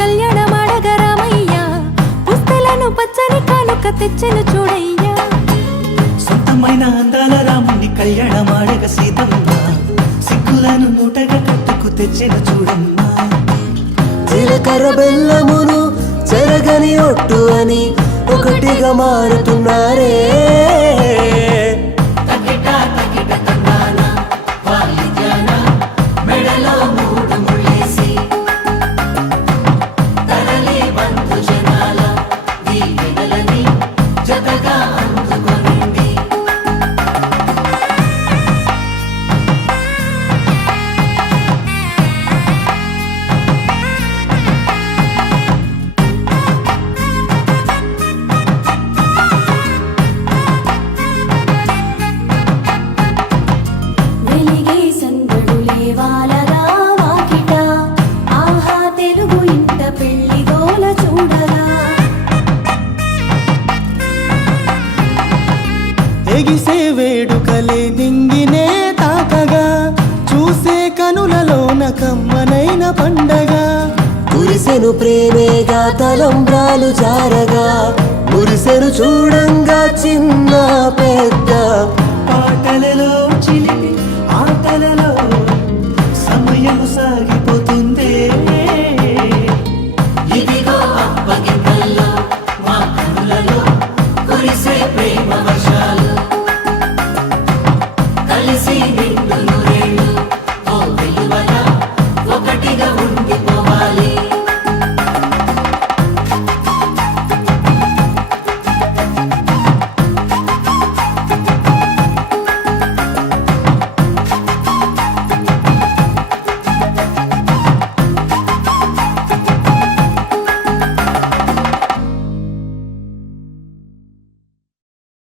కళ్యాణమాడగరామయ్యా పుస్తలను పచ్చని కానుక తెచ్చెను చూడయ్యా సొంతమైన అందాల రాముని కళ్యాణమాడగ సీతమ్మ సిగ్గులను మూటగా కట్టుకు తెచ్చెను చూడమ్మా జీలకర్ర బెల్లమును చెరగని ఒట్టు అని ఒకటిగా మారుతున్నారే వెలిగే సందడులే వాలగా వాకిట ఆహా తెలుగు ఇంట పెళ్లి గోల చూడగా ఎగిసే వేడుకలే నింగినే తాకగా చూసే కనులలోన కమ్మనైన పండగ కురిసెను ప్రేమేగా తలంబ్రాలు జారగా మురిసెను చూడంగా చిన్న పెద్ద పాటలలో చిలిపి ఆటలలో సమయము సాగిపోతుందే ఇదిగో అప్పగింతల్లో మా కనులలో కురిసే ప్రేమ వర్షాలు కలిసి